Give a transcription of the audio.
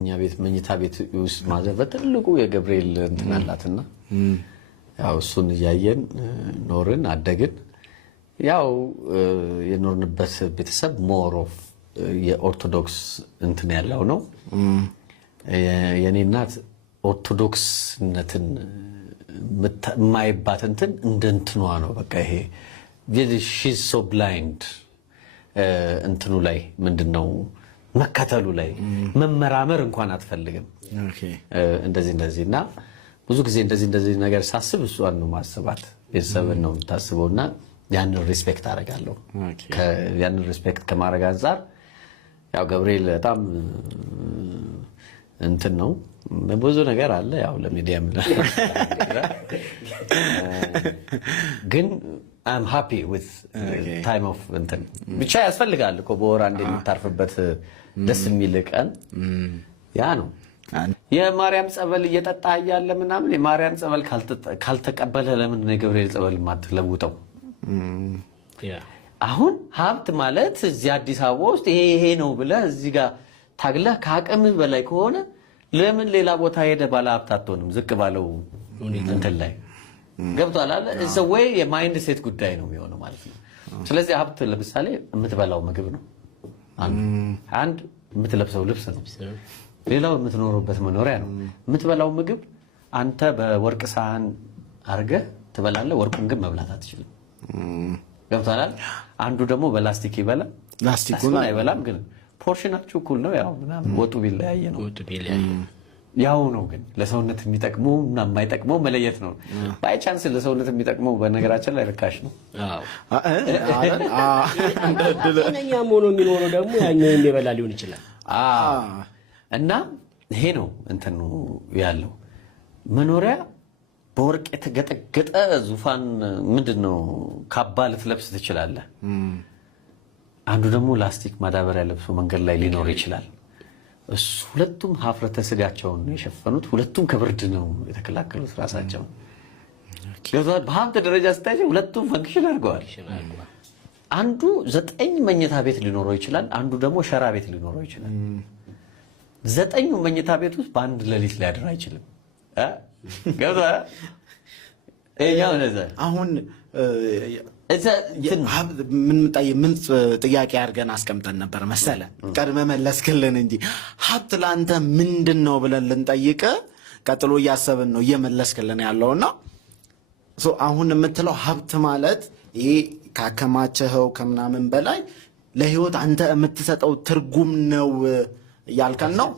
እኛ ቤት መኝታ ቤት ውስጥ ማዘር በትልቁ የገብርኤል እንትን አላትና ያው እሱን ያየን ኖርን አደግን ያው የኖርንበት ቤተሰብ ሞር ኦፍ የኦርቶዶክስ እንትን ያለው ነው የኔ እናት ኦርቶዶክስነትን ማይባት እንትን እንደንትኗ ነው በቃ ይሄ she's so blind እንትኑ ላይ ምንድነው መከተሉ ላይ መመራመር እንኳን አትፈልግም እንደዚህና ብዙ ጊዜ እንደዚህ ነገር ሳስብ እሷን ነው ማሰባት ቤተሰብን ነው ታስበውና ያንን ሪስፔክት አደርጋለሁ ያንን ሪስፔክት ከማድረግ አንፃር ያው ገብርኤል በጣም እንትን ነው ብዙ ነገር አለ ያው ለሚዲያም ግን I'm happy with time of እንትን ብቻ ያስፈልጋል እኮ በወር አንዴ የምታርፍበት ደስ የሚል ቀን ያ ነው የማርያም ጸበል እየጠጣ ያለ ምናምን የማርያም ጸበል ካልተቀበለ ለምን ነው የገብርኤል ጸበል ማትለውጠው አሁን ሀብት ማለት እዚህ አዲስ አበባ ውስጥ ይሄ ነው ብለ እዚህ ጋር ታግለ ካቀም በላይ ከሆነ ለምን ሌላ ቦታ ሄደ ባለ ሀብት አትሆንም ዝቅ ባለው እንትን ላይ ገብቷል አይደል it's a way የማይንድ ሴት ጉዳይ ነው የሚሆነው ማለት ነው ስለዚህ ሀብት ለምሳሌ የምትበላው ምግብ ነው አንድ የምትለብሰው ልብስ ነው ሌላው የምትኖርበት መኖሪያ ነው የምትበላው ምግብ አንተ በወርቅ ሳህን አርገህ ትበላለህ ወርቁን ግን መብላት አትችልም ገብቷል አይደል አንዱ ደግሞ በላስቲክ ይበላል ላስቲኩን አይበላም ግን ፖርሽናችሁ እኩል ነው ያው ምናምን ወጡ ቢለያየ ነው ያው ነው ግን ለሰውነት የሚጠቅመው እና የማይጠቅመው መለየት ነው ባይ ቻንስ ለሰውነት የሚጠቅመው በነገራችን ላይ ርካሽ ነው እነኛ ሞኖ የሚኖረው ደግሞ ያኛው የሚበላ ሊሆን ይችላል እና ይሄ ነው እንትን ያለው መኖሪያ በወርቅ የተገጠገጠ ዙፋን ምንድነው ካባ ልትለብስ ትችላለህ አንዱ ደግሞ ላስቲክ ማዳበሪያ ለብሶ መንገድ ላይ ሊኖር ይችላል ሁለቱም ሀፍረተ ስጋቸውን የሸፈኑት ሁለቱም ከብርድ ነው የተከላከሉት ራሳቸው ገዛው በሀብት ደረጃ ስታይው ሁለቱም ፈንክሽን አድርገዋል አንዱ 9 መኝታ ቤት ሊኖረው ይችላል አንዱ ደግሞ ሸራ ቤት ሊኖረው ይችላል 9 መኝታ ቤት ውስጥ በአንድ ሌሊት ሊያድር አይችልም ገዛው ያው ነዛ አሁን ምን ጥያቄ አድርገን አስቀምጠን ነበር መሰለ ቀድመ መለስክልን እንጂ ሀብት ላንተ ምንድነው ብለን ልንጠይቅ ቀጥሎ እያሰብን ነው እየመለስክልን ያለውና አሁን የምትለው ሀብት ማለት ይሄ ካከማቸኸው ከምናምን በላይ ለህይወት አንተ የምትሰጠው ትርጉም ነው ያልከን ነው